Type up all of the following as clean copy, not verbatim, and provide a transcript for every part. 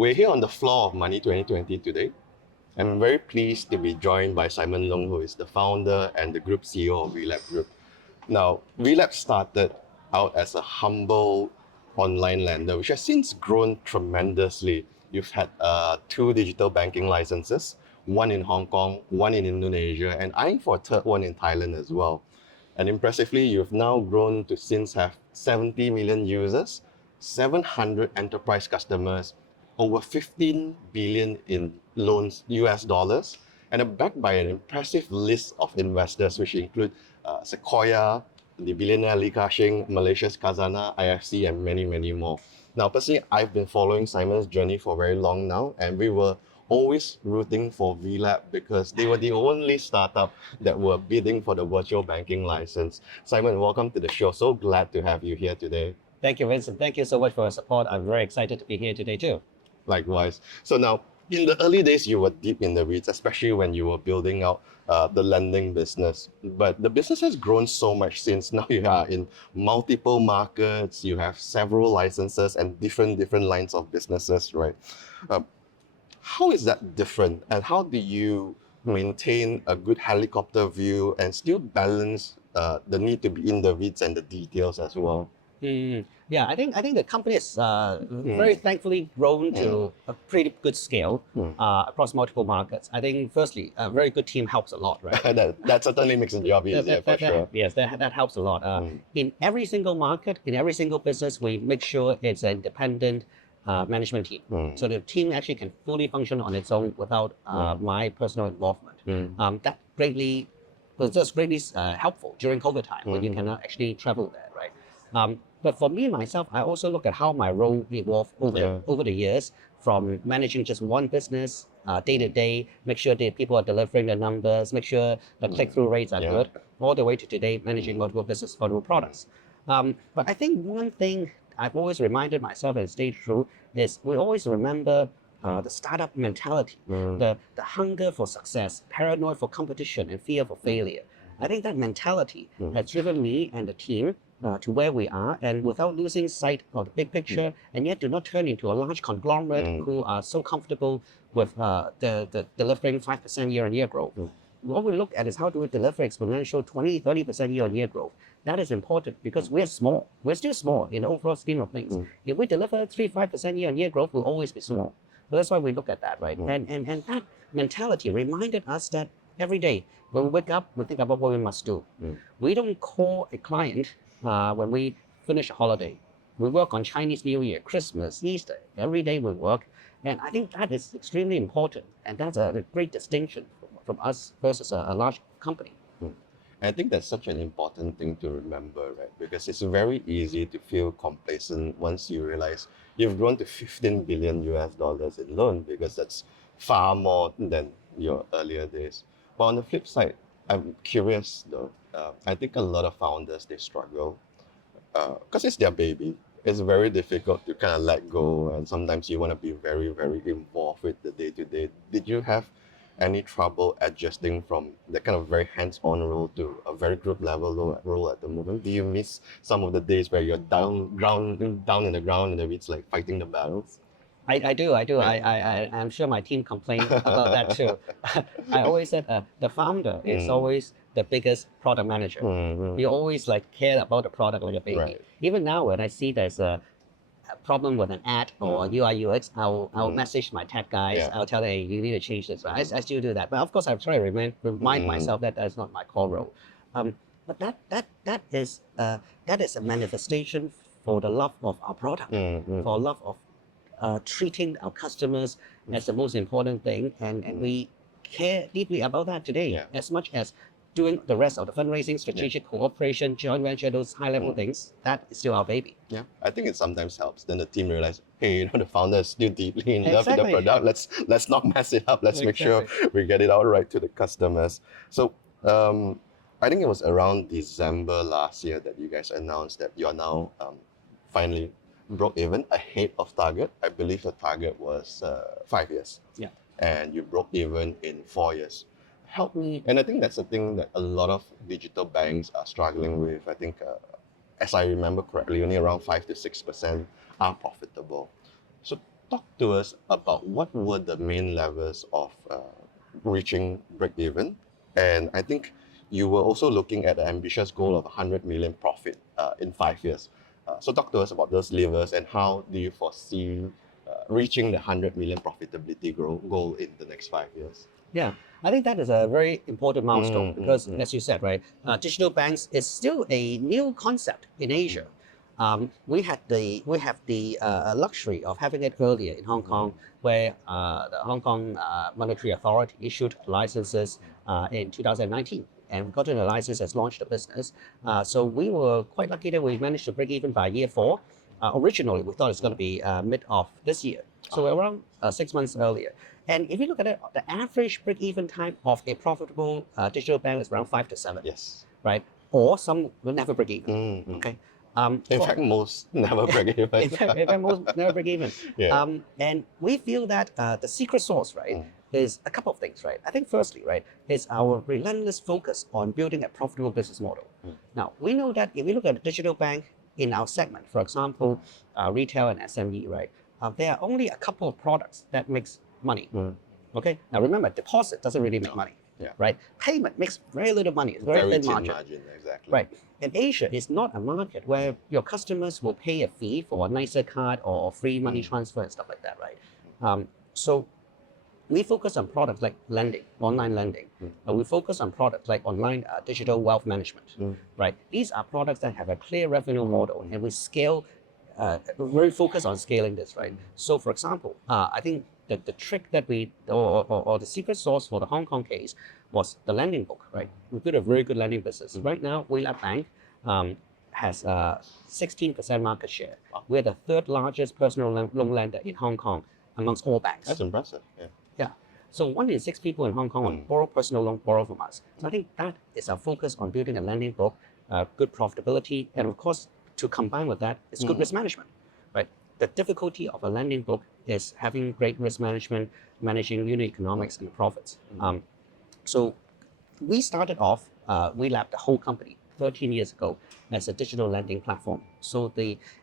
We're here on the floor of Money 2020 today. I'm very pleased to be joined by Simon Loong, who is the founder and the group CEO of WeLab Group. Now, WeLab started out as a humble online lender, which has since grown tremendously. You've had two digital banking licenses, one in Hong Kong, one in Indonesia, and eyeing for a third one in Thailand as well. And impressively, you've now grown to since have 70 million users, 700 enterprise customers, over 15 billion in loans US dollars, and are backed by an impressive list of investors, which include Sequoia, the billionaire Li Ka-shing, Malaysia's Khazanah, IFC, and many, many more. Now, personally, I've been following Simon's journey for very long now, and we were always rooting for WeLab because they were the only startup that were bidding for the virtual banking license. Simon, welcome to the show. So glad to have you here today. Thank you, Vincent. Thank you so much for your support. I'm very excited to be here today too. Likewise. So now, in the early days, you were deep in the weeds, especially when you were building out the lending business. But the business has grown so much since now you are in multiple markets, you have several licenses and different lines of businesses, right? How is that different, and how do you maintain a good helicopter view and still balance the need to be in the weeds and the details as well? Yeah, I think the company is very thankfully grown to a pretty good scale across multiple markets. I think firstly, a very good team helps a lot, right? that certainly makes the job easier for sure. Yes, that helps a lot. In every single market, in every single business, we make sure it's an independent management team. So the team actually can fully function on its own without my personal involvement. That was just greatly helpful during COVID time when you cannot actually travel there, right? But for me, myself, I also look at how my role evolved over the years from managing just one business day to day, make sure that people are delivering the numbers, make sure the click-through rates are good, all the way to today, managing multiple business, multiple products. But I think one thing I've always reminded myself and stayed true is we always remember the startup mentality, the hunger for success, paranoid for competition, and fear for failure. I think that mentality has driven me and the team to where we are, and without losing sight of the big picture, and yet do not turn into a large conglomerate who are so comfortable with the delivering 5% year-on-year growth. What we look at is how do we deliver exponential 20-30% year-on-year growth. That is important because we're small. We're still small in the overall scheme of things. If we deliver 3-5% year-on-year growth, we'll always be small. So that's why we look at that, right? And that mentality reminded us that every day when we wake up, we think about what we must do. We don't call a client when we finish a holiday. We work on Chinese New Year, Christmas, Easter. Every day we work. And I think that is extremely important. And that's a great distinction from us versus a large company. I think that's such an important thing to remember, right? Because it's very easy to feel complacent once you realize you've grown to 15 billion US dollars in loan, because that's far more than your earlier days. But on the flip side, I'm curious though. I think a lot of founders, they struggle because it's their baby. It's very difficult to kind of let go, and sometimes you want to be very, very involved with the day-to-day. Did you have any trouble adjusting from the kind of very hands-on role to a very group level role at the moment? Do you miss some of the days where you're down in the ground and it's like fighting the battles? I do. I'm sure my team complained about that too. I always said the founder is always the biggest product manager. You always like care about the product like a baby. Right. Even now when I see there's a problem with an ad or UI UX, I'll message my tech guys. I'll tell them, hey, you need to change this. Right? I still do that. But of course, I try to remind myself that that's not my core role. But that is a manifestation for the love of our product, for love of treating our customers as the most important thing, and we care deeply about that today, as much as doing the rest of the fundraising, strategic cooperation, joint venture, those high-level things. That is still our baby. Yeah, I think it sometimes helps. Then the team realize, hey, the founder is still deeply in love with the product. Let's not mess it up. Let's make sure we get it out right to the customers. So I think it was around December last year that you guys announced that you are now finally broke even ahead of target. I believe the target was 5 years. Yeah. And you broke even in 4 years. Help me, and I think that's the thing that a lot of digital banks are struggling with. I think, as I remember correctly, only around 5 to 6% are profitable. So talk to us about what were the main levers of reaching break-even. And I think you were also looking at the ambitious goal of 100 million profit in 5 years. So talk to us about those levers and how do you foresee reaching the 100 million profitability goal in the next 5 years? Yeah, I think that is a very important milestone because, as you said, right, digital banks is still a new concept in Asia. We have the luxury of having it earlier in Hong Kong, where the Hong Kong Monetary Authority issued licenses in 2019, and we got the license has launched the business. So we were quite lucky that we managed to break even by year 4. Originally, we thought it's going to be mid of this year, so we're around 6 months earlier. And if you look at it, the average break-even time of a profitable digital bank is around 5 to 7. Yes. Right? Or some will never break even. Okay. In fact, most never break even. in fact, most never break even. Yeah. And we feel that the secret sauce, right, is a couple of things, right? I think firstly, right, is our relentless focus on building a profitable business model. Now, we know that if we look at a digital bank in our segment, for example, retail and SME, right, there are only a couple of products that makes money. Okay. Now remember, deposit doesn't really make money. Yeah. Right. Payment makes very little money. It's very thin margin. Exactly. Right. And Asia is not a market where your customers will pay a fee for a nicer card or free money transfer and stuff like that, right? So we focus on products like lending, online lending. We focus on products like online digital wealth management, right? These are products that have a clear revenue model, and we scale. We're very focused on scaling this, right? So, for example, I think that the trick that or the secret sauce for the Hong Kong case was the lending book, right? We built a very good lending business. Right now, WeLab Bank has 16% market share. We're the 3rd largest personal loan lender in Hong Kong amongst all banks. That's impressive. Yeah. Yeah. So 1 in 6 people in Hong Kong will borrow personal loan, borrow from us. So I think that is our focus on building a lending book, good profitability, and of course, to combine with that is good risk management, right? The difficulty of a lending book is having great risk management, managing unit economics and profits. So we started off WeLab, the whole company, 13 years ago as a digital lending platform. So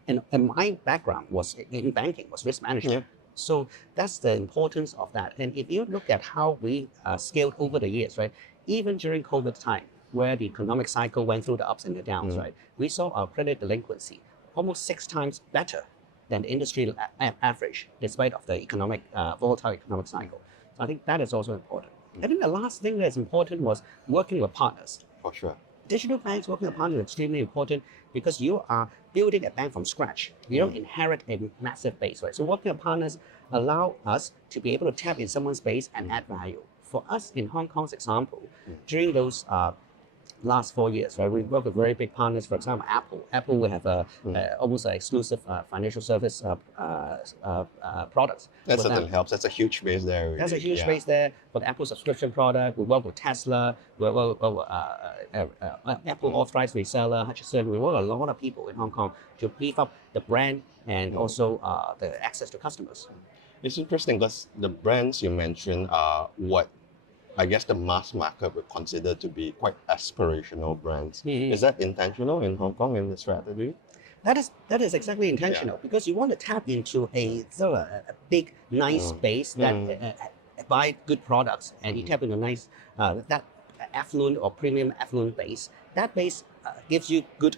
and my background was in banking, was risk management. Yeah. So that's the importance of that. And if you look at how we scaled over the years, right? Even during COVID time, where the economic cycle went through the ups and the downs, right? We saw our credit delinquency almost 6 times better than the industry average, despite of the volatile economic cycle. So I think that is also important. I think the last thing that's important was working with partners. For sure. Digital banks working with partners is extremely important because you are building a bank from scratch. You don't inherit a massive base, right? So working with partners allow us to be able to tap in someone's base and add value. For us in Hong Kong's example, during those last 4 years, right? We work with very big partners. For example, Apple. Apple will have almost an exclusive financial service products. That certainly helps. That's a huge base there. Really. That's a huge base there for the Apple subscription product. We work with Tesla. We work with Apple authorized reseller, Hutchison. We work with a lot of people in Hong Kong to beef up the brand and also the access to customers. It's interesting because the brands you mentioned are what I guess the mass market would consider to be quite aspirational brands. Is that intentional in Hong Kong in the strategy? That is exactly intentional because you want to tap into a big, nice space that buy good products, and you tap into nice that affluent or premium affluent base. That base gives you good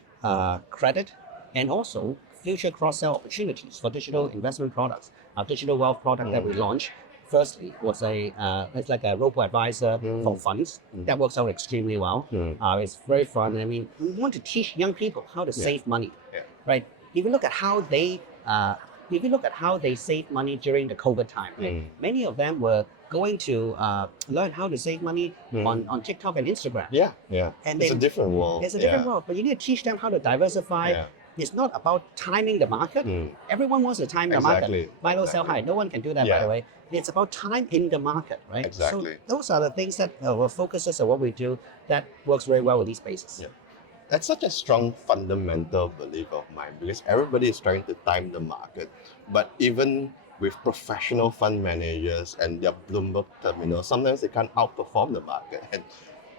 credit and also future cross-sell opportunities for digital investment products. Our digital wealth product that we launched firstly was it's like a robo-advisor for funds. That works out extremely well. It's very fun. I mean, we want to teach young people how to save money, right? If you look at how they save money during the COVID time, right? Many of them were going to learn how to save money on TikTok and Instagram. Yeah. And it's a different world. It's a different world, but you need to teach them how to diversify. It's not about timing the market. Everyone wants to time the market. Buy low, sell high. No one can do that, by the way. It's about time in the market, right? Exactly. So those are the things that were focuses on what we do that works very well with these spaces. That's such a strong fundamental belief of mine because everybody is trying to time the market. But even with professional fund managers and their Bloomberg terminals, sometimes they can't outperform the market. And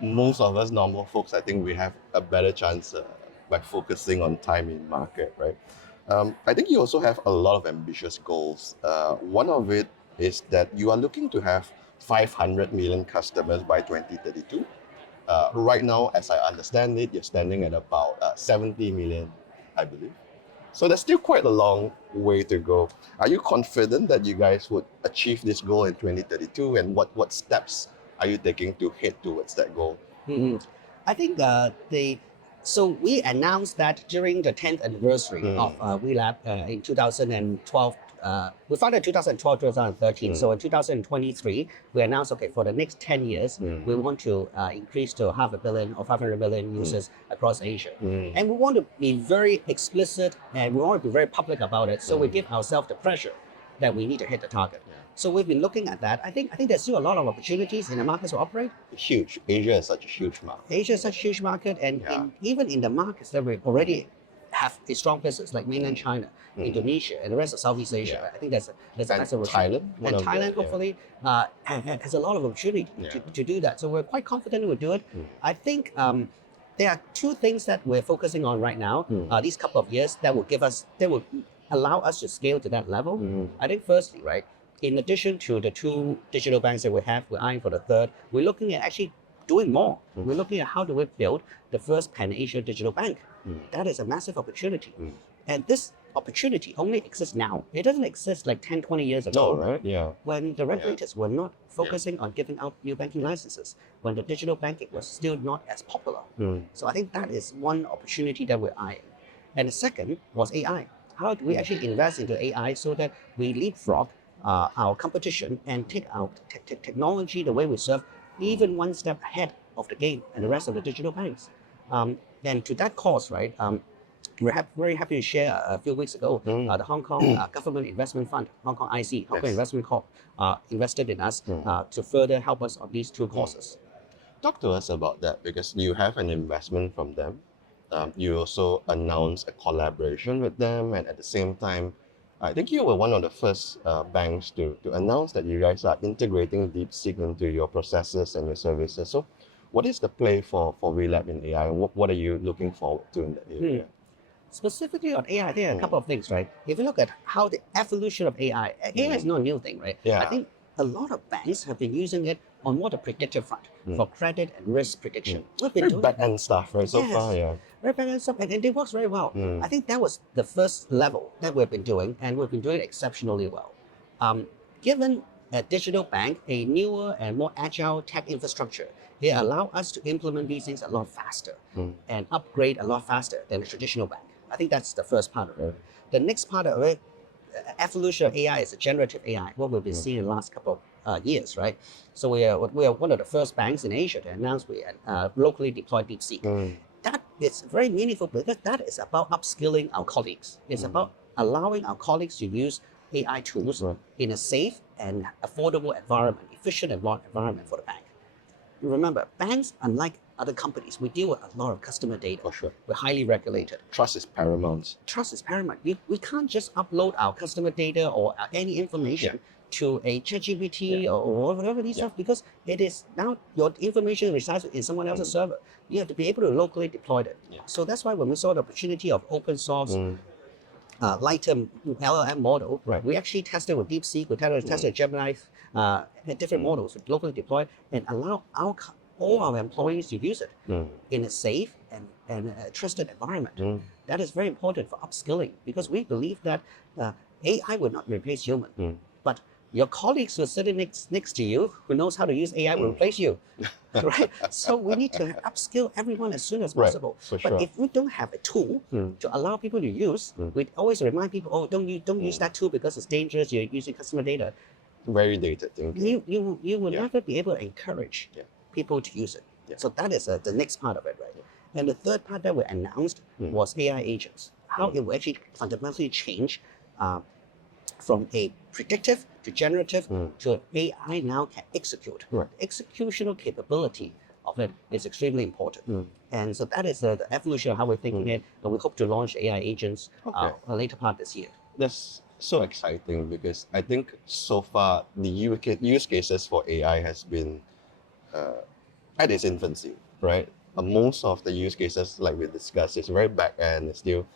most of us normal folks, I think we have a better chance by focusing on timing market, right? I think you also have a lot of ambitious goals. One of it is that you are looking to have 500 million customers by 2032. Right now, as I understand it, you're standing at about 70 million, I believe. So there's still quite a long way to go. Are you confident that you guys would achieve this goal in 2032? And what steps are you taking to head towards that goal? Mhm. I think so we announced that during the 10th anniversary of WeLab in 2012. We founded in 2012, 2013. So in 2023, we announced, okay, for the next 10 years, we want to increase to 500 million or 500 million users across Asia. And we want to be very explicit and we want to be very public about it. So we give ourselves the pressure that we need to hit the target. So we've been looking at that. I think there's still a lot of opportunities in the markets we operate. Huge. Asia is such a huge market. Asia is such a huge market, and even in the markets that we already have a strong business, like mainland China, Indonesia, and the rest of Southeast Asia. I think that's a Thailand. And Thailand, hopefully, has a lot of opportunity to do that. So we're quite confident we'll do it. I think there are two things that we're focusing on right now. These couple of years that will allow us to scale to that level. I think firstly, right, in addition to the two digital banks that we have, we're eyeing for the third. We're looking at actually doing more. We're looking at how do we build the first Pan-Asia digital bank. That is a massive opportunity. And this opportunity only exists now. It doesn't exist like 10, 20 years ago, right? Yeah. When the regulators were not focusing on giving out new banking licenses, when the digital banking was still not as popular. So I think that is one opportunity that we're eyeing. And the second was AI. How do we actually invest into AI so that we leapfrog our competition and take our technology, the way we serve, even one step ahead of the game and the rest of the digital banks. And to that cause, right, we're very happy to share a few weeks ago, the Hong Kong Government Investment Fund, Hong Kong IC, Hong Kong Investment Corp, invested in us to further help us on these two causes. Talk to us about that, because you have an investment from them. You also announced a collaboration with them, and at the same time, I think you were one of the first banks to announce that you guys are integrating DeepSeek into your processes and your services. So what is the play for WeLab in AI? What are you looking forward to in that area? Specifically on AI, I think a couple of things, right? If you look at how the evolution of AI is not a new thing, right? Yeah. I think a lot of banks have been using it on more the predictive front for credit and risk prediction. We've been Very doing back-end stuff, right? So far, yeah. very back-end stuff, and it works very well. I think that was the first level that we've been doing, and we've been doing it exceptionally well. Given a digital bank a newer and more agile tech infrastructure, it allows us to implement these things a lot faster and upgrade a lot faster than a traditional bank. I think that's the first part of it. The next part of it, evolution of AI is a generative AI, what we've been seeing in the last couple of years, right? So we are one of the first banks in Asia to announce we locally deployed DeepSeek. That is very meaningful because that is about upskilling our colleagues. It's about allowing our colleagues to use AI tools in a safe and affordable environment, efficient environment for the bank. Remember, banks, unlike other companies, we deal with a lot of customer data. For sure. We're highly regulated. Trust is paramount. Trust is paramount. We can't just upload our customer data or any information to a ChatGPT or whatever these stuff, because it is now your information resides in someone else's server. You have to be able to locally deploy it. So that's why when we saw the opportunity of open source lighter LLM model, we actually tested with DeepSeek, we tested Gemini, different models with locally deployed, and allow all our employees to use it in a safe and trusted environment. That is very important for upskilling, because we believe that AI will not replace human, but your colleagues who are sitting next to you who knows how to use AI will replace you, right? So we need to upskill everyone as soon as possible. But if we don't have a tool to allow people to use, we always remind people, oh, don't use that tool because it's dangerous, you're using customer data. Very dated thinking. You will never be able to encourage people to use it. So that is the next part of it, right? And the third part that we announced was AI agents. How it will actually fundamentally change from a predictive to generative to AI now can execute. The executional capability of it is extremely important. And so that is the evolution of how we're thinking it. And we hope to launch AI agents later part this year. That's so exciting, because I think so far the use cases for AI has been at its infancy, right? most of the use cases, like we discussed, is very back end, it's still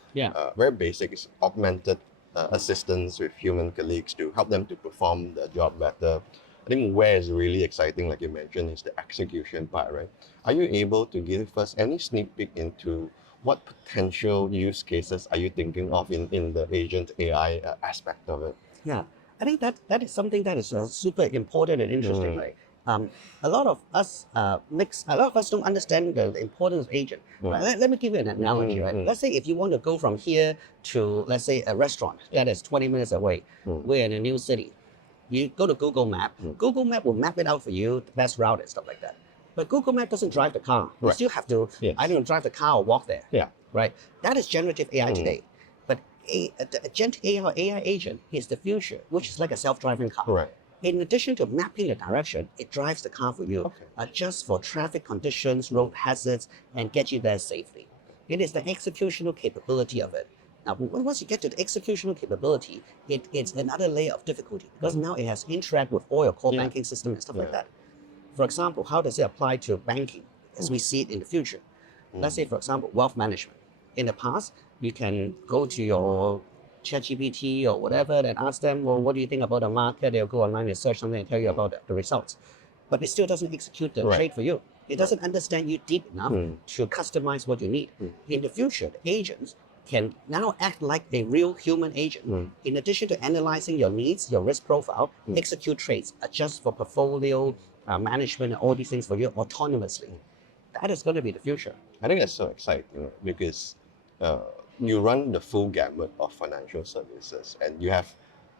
very basic. It's augmented assistance with human colleagues to help them to perform the job better. I think where is really exciting, like you mentioned, is the execution part, right? Are you able to give us any sneak peek into what potential use cases are you thinking of in the agent AI aspect of it? Yeah, I think that is something that is super important and interesting, right? A lot of us don't understand the importance of agent. Right? Let me give you an analogy, right? Let's say if you want to go from here to, let's say, a restaurant that is 20 minutes away. We're in a new city. You go to Google Map. Google Map will map it out for you, the best route and stuff like that. But Google Map doesn't drive the car. You still have to, I don't know, drive the car or walk there. Yeah. Right? That is generative AI today. But the agentic AI or AI agent is the future, which is like a self-driving car. Right. In addition to mapping the direction, it drives the car for you, adjusts for traffic conditions, road hazards, and get you there safely. It is the executional capability of it. Now, once you get to the executional capability, it's another layer of difficulty because now it has to interact with all your core banking system and stuff like that. For example, how does it apply to banking as we see it in the future? Let's say, for example, wealth management. In the past, you can go to your ChatGPT or whatever and ask them, well, what do you think about the market? They'll go online and search something and tell you about the results. But it still doesn't execute the trade for you. It doesn't understand you deep enough to customize what you need. In the future, the agents can now act like a real human agent. In addition to analyzing your needs, your risk profile, execute trades, adjust for portfolio management, and all these things for you autonomously. That is going to be the future. I think that's so exciting because you run the full gamut of financial services and you have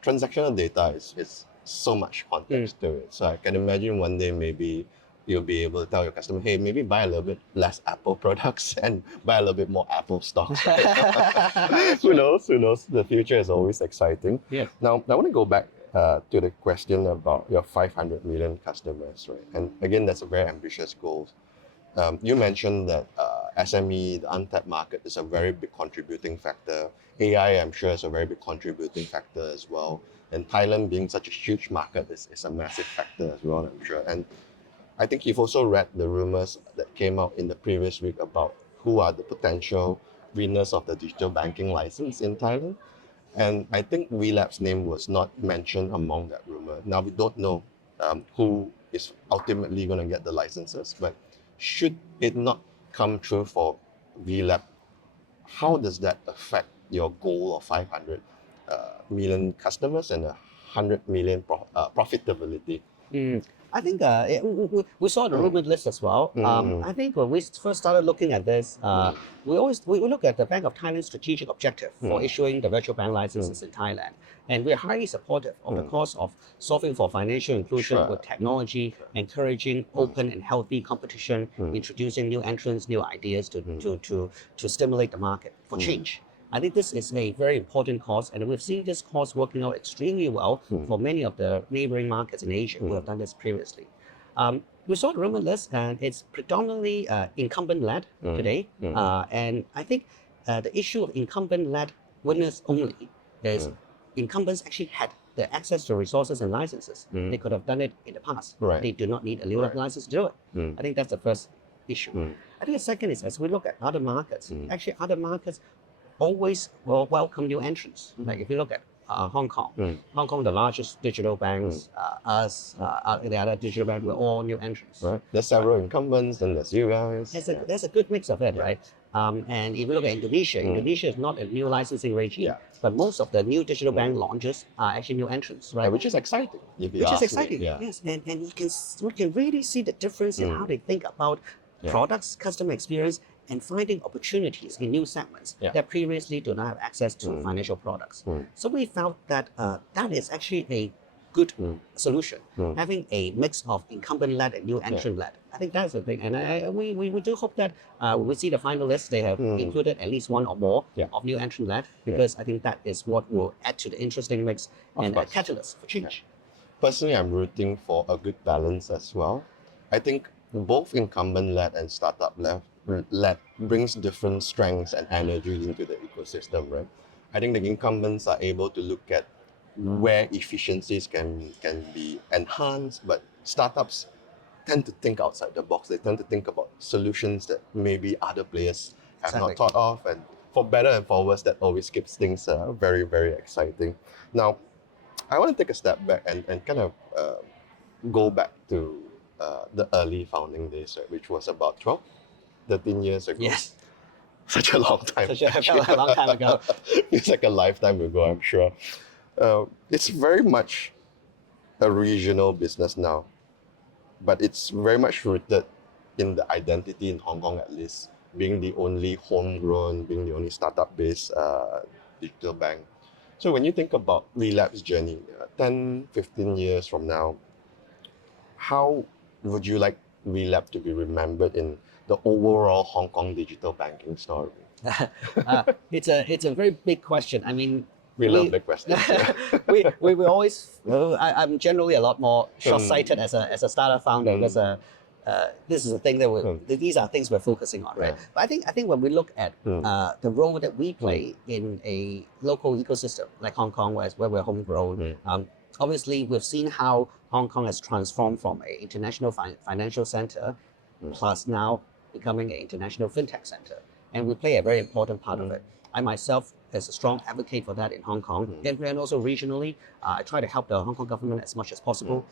transactional data is so much context to it. So I can imagine one day maybe you'll be able to tell your customer, hey, maybe buy a little bit less Apple products and buy a little bit more Apple stocks. Who knows? The future is always exciting. Yeah. Now, I want to go back to the question about your 500 million customers, right? And again, that's a very ambitious goal. You mentioned that SME, the untapped market, is a very big contributing factor. AI, I'm sure, is a very big contributing factor as well. And Thailand being such a huge market is a massive factor as well, I'm sure. And I think you've also read the rumors that came out in the previous week about who are the potential winners of the digital banking license in Thailand. And I think WeLab's name was not mentioned among that rumor. Now, we don't know who is ultimately going to get the licenses, but should it not come true for WeLab, how does that affect your goal of 500 million customers and 100 million profitability? I think we saw the rumored list as well. I think when we first started looking at this, we look at the Bank of Thailand's strategic objective for issuing the virtual bank licenses in Thailand. And we're highly supportive of the cause of solving for financial inclusion with technology, encouraging open and healthy competition, introducing new entrants, new ideas to stimulate the market for change. I think this is a very important cause, and we've seen this cause working out extremely well for many of the neighboring markets in Asia who have done this previously. We saw the rumor list, and it's predominantly incumbent-led today. And I think the issue of incumbent-led winners only is incumbents actually had the access to resources and licenses. They could have done it in the past. They do not need a WeLab license to do it. I think that's the first issue. I think the second is, as we look at other markets, actually other markets always will welcome new entrants. Like if you look at Hong Kong, Hong Kong, the largest digital banks, the other digital banks, we're all new entrants. Right. There's several incumbents and there's you guys. There's a good mix of it, right? And if you look at Indonesia, Indonesia is not a new licensing regime, but most of the new digital bank launches are actually new entrants, right? Which is exciting. Which is exciting, yes. And you can really see the difference in how they think about products, customer experience, and finding opportunities in new segments that previously do not have access to financial products. So we felt that that is actually a good solution, having a mix of incumbent-led and new entrant-led. I think that's the thing. And we do hope that we see the finalists, they have included at least one or more of new entrant-led, because I think that is what will add to the interesting mix and a catalyst for change. Personally, I'm rooting for a good balance as well. I think both incumbent-led and startup-led brings different strengths and energy into the ecosystem, right? I think the incumbents are able to look at where efficiencies can be enhanced, but startups tend to think outside the box. They tend to think about solutions that maybe other players have Exactly. not thought of, and for better and for worse, that always keeps things very, very exciting. Now, I want to take a step back and kind of go back to the early founding days, right, which was about 12, 13 years ago. Yes. Such a long time. Such a long time ago. It's like a lifetime ago, I'm sure. It's very much a regional business now, but it's very much rooted in the identity in Hong Kong, at least, being the only homegrown, being the only startup-based digital bank. So when you think about WeLab's journey, 10, 15 years from now, how would you like WeLab to be remembered in the overall Hong Kong digital banking story? It's a very big question. I mean, We love big questions. we always. I'm generally a lot more short-sighted as a startup founder because this is a thing that these are things we're focusing on, right? Yeah. But I think when we look at the role that we play in a local ecosystem like Hong Kong, where we're homegrown, obviously we've seen how Hong Kong has transformed from an international financial center, plus now becoming an international fintech center, and we play a very important part of it. I myself is a strong advocate for that in Hong Kong, and also regionally. I try to help the Hong Kong government as much as possible.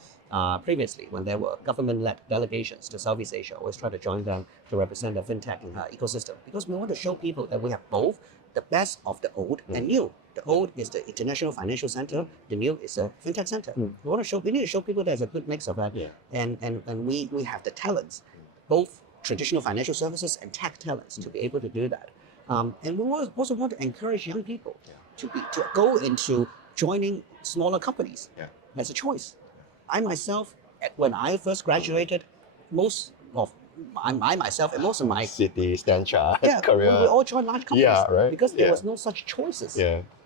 Previously, when there were government-led delegations to Southeast Asia, I always try to join them to represent the fintech ecosystem, because we want to show people that we have both the best of the old and new. The old is the international financial center. The new is a fintech center. We need to show people there's a good mix of that, and we have the talents, both traditional financial services and tech talents, to be able to do that. And we also want to encourage young people to go into joining smaller companies as a choice. I myself, when I first graduated, I myself and most of my City, Stanchart, we Korea. all joined large companies, right. because there was no such choices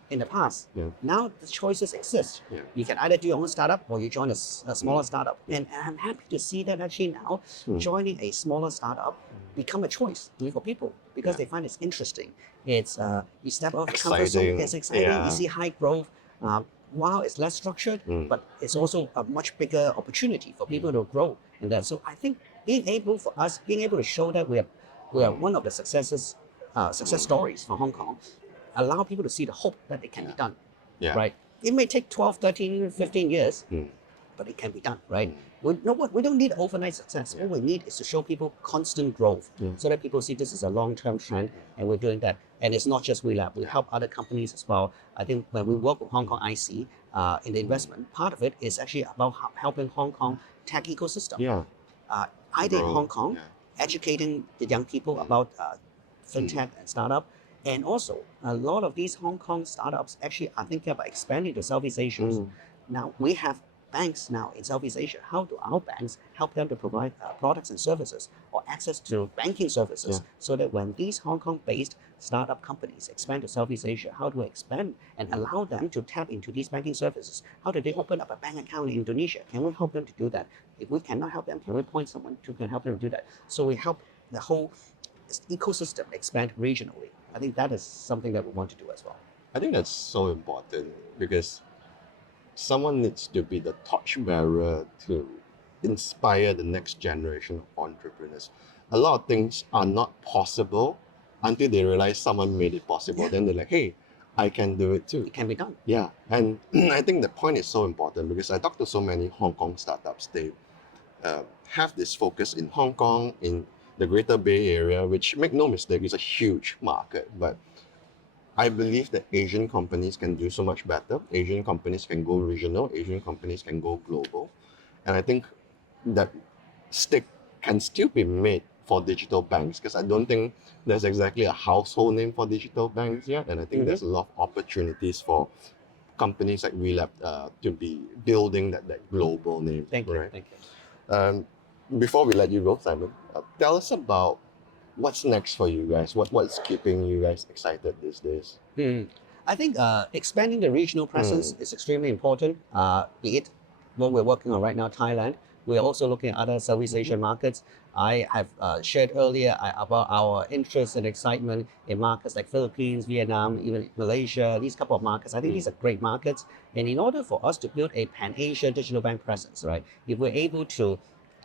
in the past. Now the choices exist. You can either do your own startup or you join a smaller startup. And I'm happy to see that actually now joining a smaller startup become a choice for people, because they find it's interesting. It's you step out of the comfort zone. It's exciting. You see high growth. While it's less structured, but it's also a much bigger opportunity for people to grow in that. So I think being able to show that we are one of the success stories for Hong Kong, allow people to see the hope that it can be done, right? It may take 12, 13, 15 years, but it can be done, right? We don't need overnight success. All we need is to show people constant growth, so that people see this is a long-term trend, and we're doing that. And it's not just WeLab. We help other companies as well. I think when we work with Hong Kong IC in the investment, part of it is actually about helping Hong Kong tech ecosystem. Either in Hong Kong, educating the young people about fintech and startup. And also, a lot of these Hong Kong startups actually are thinking about expanding to Southeast Asia. Now, we have banks now in Southeast Asia. How do our banks help them to provide products and services or access to banking services, so that when these Hong Kong-based startup companies expand to Southeast Asia, how do we expand and allow them to tap into these banking services? How do they open up a bank account in Indonesia? Can we help them to do that? If we cannot help them, can we point someone who can help them to do that? So we help the whole ecosystem expand regionally. I think that is something that we want to do as well. I think that's so important, because someone needs to be the torchbearer to inspire the next generation of entrepreneurs. A lot of things are not possible until they realize someone made it possible. Then they're like, hey, I can do it too. It can be done. Yeah, and I think the point is so important, because I talk to so many Hong Kong startups. They have this focus in Hong Kong, in the Greater Bay Area, which, make no mistake, is a huge market. But I believe that Asian companies can do so much better. Asian companies can go regional. Asian companies can go global. And I think that stick can still be made for digital banks, because I don't think there's exactly a household name for digital banks yet. And I think there's a lot of opportunities for companies like WeLab to be building that global name. Thank you. Right? Thank you. Before we let you go, Simon, tell us about what's next for you guys. What's keeping you guys excited these days? I think expanding the regional presence is extremely important. Be it what we're working on right now, Thailand. We're also looking at other Southeast Asian markets. I have shared earlier about our interest and excitement in markets like Philippines, Vietnam, even Malaysia, these couple of markets. I think these are great markets. And in order for us to build a pan-Asian digital bank presence, right, if we're able to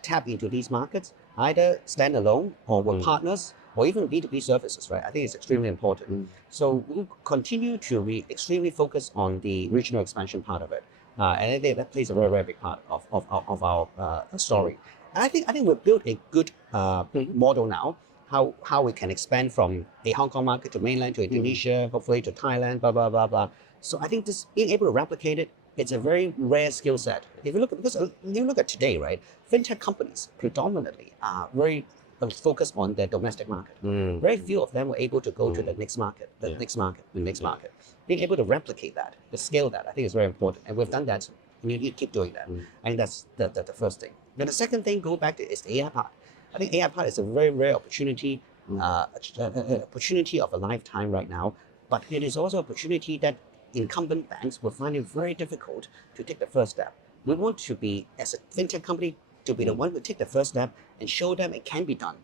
tap into these markets, either stand alone or with partners, or even B2B services, right? I think it's extremely important. So we'll continue to be extremely focused on the regional expansion part of it. And I think that plays a very, very big part of our story. And I think we've built a good model now, how we can expand from a Hong Kong market to mainland to Indonesia, hopefully to Thailand, blah, blah, blah, blah. So I think this being able to replicate it, it's a very rare skill set. If you look at, because you look at today, right, fintech companies predominantly are very focused on their domestic market. Very few of them were able to go to the next market, the next market. Being able to replicate that, to scale that, I think is very important. And we've done that. And you need to keep doing that. I think that's the first thing. Then the second thing, go back to, is the AI part. I think AI part is a very rare opportunity, opportunity of a lifetime right now. But it is also an opportunity that incumbent banks will find it very difficult to take the first step. We want to be, as a fintech company, to be the one who take the first step and show them it can be done,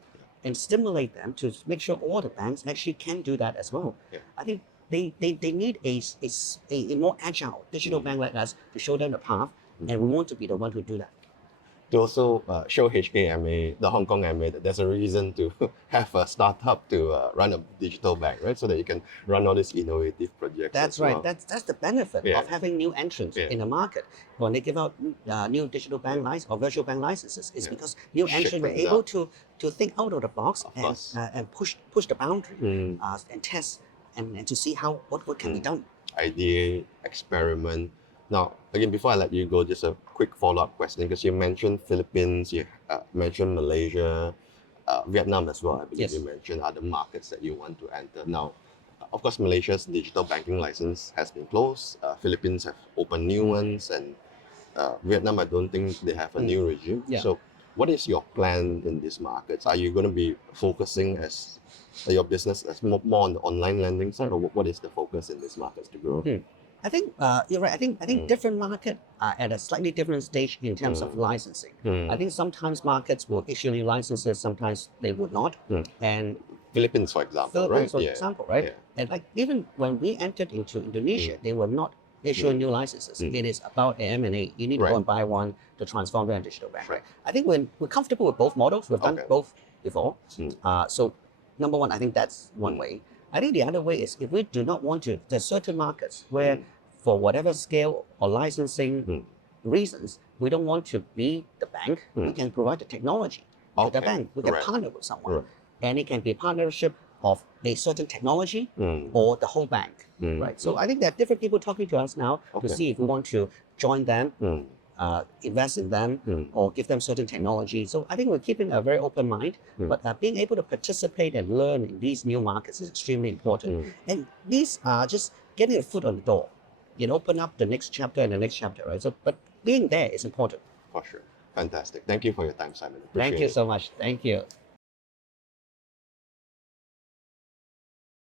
and stimulate them to make sure all the banks actually can do that as well. I think they need a more agile digital bank like us to show them the path, and we want to be the one who do that. To also show HKMA, the Hong Kong MA, that there's a reason to have a startup to run a digital bank, right? So that you can run all these innovative projects. That's right. That's the benefit of having new entrants in the market. When they give out new digital bank license or virtual bank licenses, it's because new entrants were able to think out of the box and push the boundary and test and to see what can be done. Idea, experiment. Now, again, before I let you go, just a quick follow-up question, because you mentioned Philippines, you mentioned Malaysia, Vietnam as well. I believe you mentioned other markets that you want to enter. Now, of course, Malaysia's digital banking license has been closed. Philippines have opened new ones, and Vietnam, I don't think they have a new regime. So, what is your plan in these markets? Are you going to be focusing as your business as more on the online lending side, or what is the focus in these markets to grow? I think you're right. I think different markets are at a slightly different stage in terms of licensing. I think sometimes markets will issue new licenses, sometimes they would not. And Philippines, for example, right? And like even when we entered into Indonesia, they were not issuing new licenses. It is about M&A. You need to go and buy one to transform their digital bank. I think we're comfortable with both models. We've done both before. So number one, I think that's one way. I think the other way is, if we do not want to, there's certain markets where for whatever scale or licensing reasons, we don't want to be the bank. We can provide the technology to the bank. We can partner with someone. And it can be a partnership of a certain technology or the whole bank, right? So I think there are different people talking to us now to see if we want to join them, invest in them, or give them certain technology. So I think we're keeping a very open mind, but being able to participate and learn in these new markets is extremely important. And these are just getting a foot on the door, open up the next chapter and the next chapter, right? So, but being there is important. For sure. Fantastic. Thank you for your time, Simon. Thank you so much. Thank you.